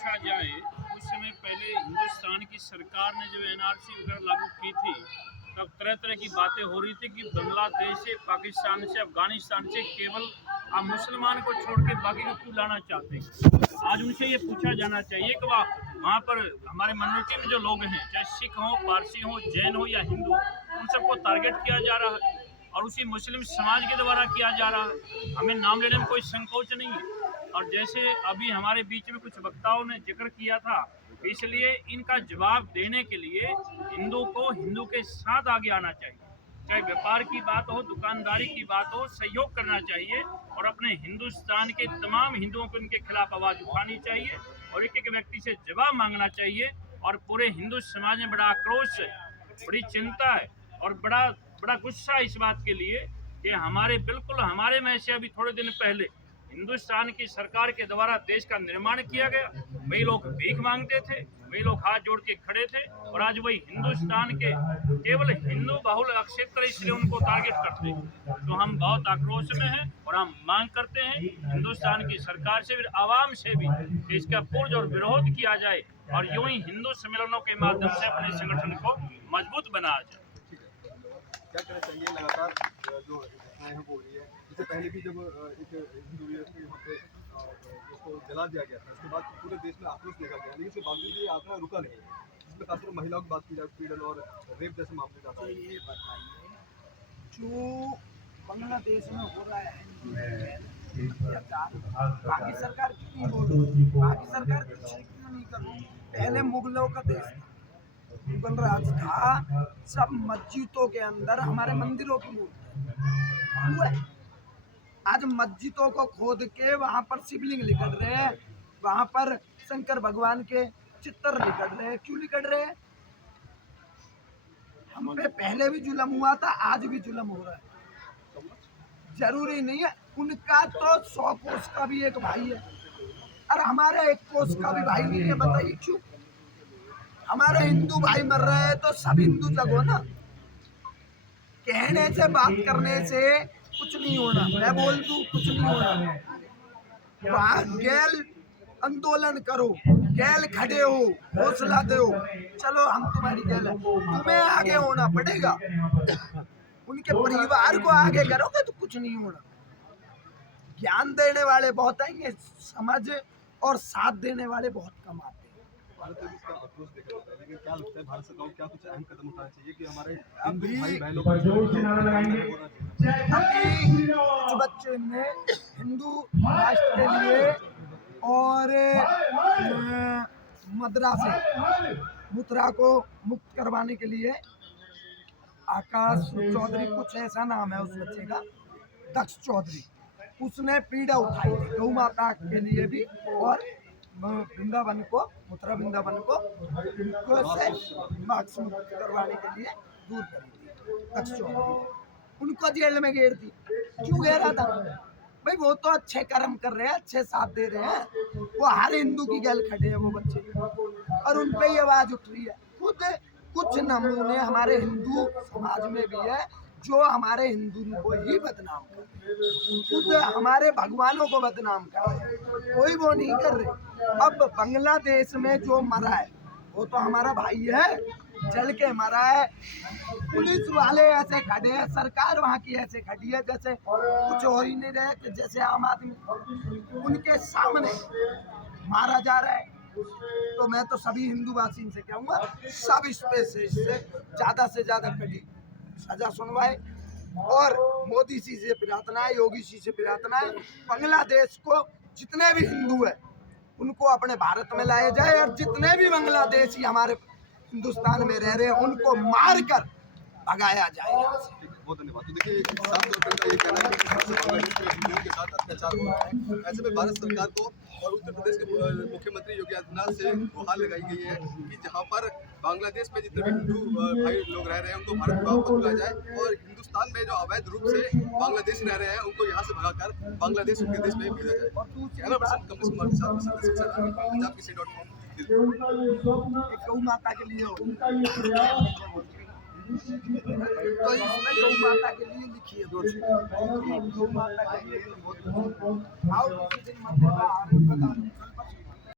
पूछा जाए, कुछ समय पहले हिंदुस्तान की सरकार ने जब एनआरसी वगैरह लागू की थी, तब तरह तरह की बातें हो रही थी कि बांग्लादेश से, पाकिस्तान से, अफगानिस्तान से केवल आप मुसलमान को छोड़ के बाकी को क्यों लाना चाहते हैं। आज उनसे ये पूछा जाना चाहिए कि वहाँ पर हमारे माइनॉरिटी में जो लोग हैं, चाहे सिख हो, पारसी हो, जैन हो या हिंदू हो, उन सबको टारगेट किया जा रहा है और उसी मुस्लिम समाज के द्वारा किया जा रहा है। हमें नाम लेने में कोई संकोच नहीं है। और जैसे अभी हमारे बीच में कुछ वक्ताओं ने जिक्र किया था, इसलिए इनका जवाब देने के लिए हिंदू को हिंदू के साथ आगे आना चाहिए। चाहे व्यापार की बात हो, दुकानदारी की बात हो, सहयोग करना चाहिए और अपने हिंदुस्तान के तमाम हिंदुओं को इनके खिलाफ आवाज उठानी चाहिए और एक एक व्यक्ति से जवाब मांगना चाहिए। और पूरे हिंदू समाज में बड़ा आक्रोश है, बड़ी चिंता है और बड़ा बड़ा गुस्सा इस बात के लिए कि हमारे में से अभी थोड़े दिन पहले हिंदुस्तान की सरकार के द्वारा देश का निर्माण किया गया। वही लोग भीख मांगते थे, वही लोग हाथ जोड़ के खड़े थे और आज वही हिंदुस्तान के केवल हिंदू बहुल क्षेत्र इसलिए उनको टारगेट करते हैं। तो हम बहुत आक्रोश में हैं और हम मांग करते हैं हिंदुस्तान की सरकार से भी, आवाम से भी, कि इसका पुरजोर विरोध किया जाए और यूं ही हिंदू सम्मेलनों के माध्यम से अपने संगठन को मजबूत बनाया जाए। क्या करना चाहिए? लगातार जो घटनाएं हैं वो हो रही है। इससे पहले भी जब एक हिंदू के यहाँ पे उसको जला दिया गया था, उसके बाद पूरे देश में आक्रोश देखा गया, लेकिन उसके बावजूद ये आंकड़ा रुका नहीं है। इसमें खासकर महिलाओं की बात की जाए, पीड़न और रेप जैसे मामले ज़्यादा है। ये बताइए, जो बांग्लादेश में हो रहा है बाकी सरकार क्यों नहीं बोल रही? बाकी सरकार कुछ क्यों नहीं कर रही? पहले मुगलों का देश था, मुगल राज था, सब मस्जिदों के अंदर हमारे मंदिरों की मूर्ति हुआ। आज मस्जिदों को खोद के वहाँ पर शिवलिंग लिखट रहे हैं, वहाँ पर शंकर भगवान के चित्र लिखट रहे हैं। क्यों लिखट रहे हैं? हम पे पहले भी जुल्म हुआ था, आज भी जुल्म हो रहा है। जरूरी नहीं है, उनका तो 100 कोस का भी एक भाई है और हमारे 1 कोस का भी भाई नहीं है। बताइए क्यों? हमारे हिंदू भाई मर रहे हैं तो सब हिंदू जगो ना। कहने से, बात करने से कुछ नहीं होना। मैं बोल दूं कुछ नहीं होना। वहाँ गैल आंदोलन करो, गैल खड़े हो, हौसला दो, चलो हम तुम्हारी गैल है। तुम्हें आगे होना पड़ेगा, उनके परिवार को आगे करोगे तो कुछ नहीं होना। ज्ञान देने वाले बहुत आएंगे, समझ और साथ देने वाले बहुत कम आते हैं। भारत में इसका आक्रोश देखा जाता है, लेकिन क्या लगता है भारत सरकार को क्या कुछ अहम कदम उठाना चाहिए कि हमारे हिंदू भाई बहनों को कुछ बच्चे ने हिंदू राष्ट्र के लिए और मद्रासे मुद्रा को मुक्त करवाने के लिए, आकाश चौधरी कुछ ऐसा नाम है उस बच्चे का, दक्ष चौधरी, उसने पीड़ा उठाई थी गौ माता के लिए भी और वृंदावन को, मथुरा वृंदावन को इनको से मार्क्स मुक्त करवाने के लिए दूर करी थी दक्ष चौधरी। उनको जेल में घेर दी। क्यों घेरा था भाई? वो तो अच्छे कर्म कर रहे हैं, अच्छे साथ दे रहे हैं, वो हर हिंदू की गैल खड़े हैं वो बच्चे और उन पे ही आवाज उठ रही है। खुद कुछ नमूने हमारे हिंदू समाज में भी है जो हमारे हिंदू को ही बदनाम कर रहे, खुद हमारे भगवानों को बदनाम कर रहे, कोई वो नहीं कर रहे। अब बांग्लादेश में जो मरा है वो तो हमारा भाई है, जल के मरा है। पुलिस वाले ऐसे खड़े हैं, सरकार वहाँ की ऐसे खड़ी है जैसे कुछ हो ही नहीं रहे, कि जैसे आम आदमी उनके सामने मारा जा रहा है। तो मैं तो सभी हिंदूवासी से कहूँगा, सब इससे ज़्यादा से ज़्यादा कड़ी सजा सुनवाए और मोदी जी से प्रार्थना है, योगी जी से प्रार्थना है, बांग्लादेश को जितने भी हिंदू है उनको अपने भारत में लाया जाए और जितने भी बांग्लादेशी हमारे हिंदुस्तान में रह रहे हैं उनको मार कर भगाया जाए यहाँ से। बहुत धन्यवाद। तो देखिए, साफ तौर पर ये कहना है कि हिंदुओं के साथ अत्याचार हो रहा है। ऐसे में भारत सरकार को और उत्तर प्रदेश के मुख्यमंत्री योगी आदित्यनाथ से गुहार लगाई गई है कि जहां पर बांग्लादेश में जितने भी हिंदू भाई लोग रह रहे हैं उनको भारत में वापस बुलाया जाए और हिंदुस्तान में जो अवैध रूप से बांग्लादेश रह रहे हैं उनको यहाँ से भगाकर बांग्लादेश उनके देश में भेजा जाए। कैमरा पर्सन कमलेश कुमार के साथ पंजाब गौ माता के लिए तो इसमें गौ माता के लिए लिखिए गौ माता के लिए।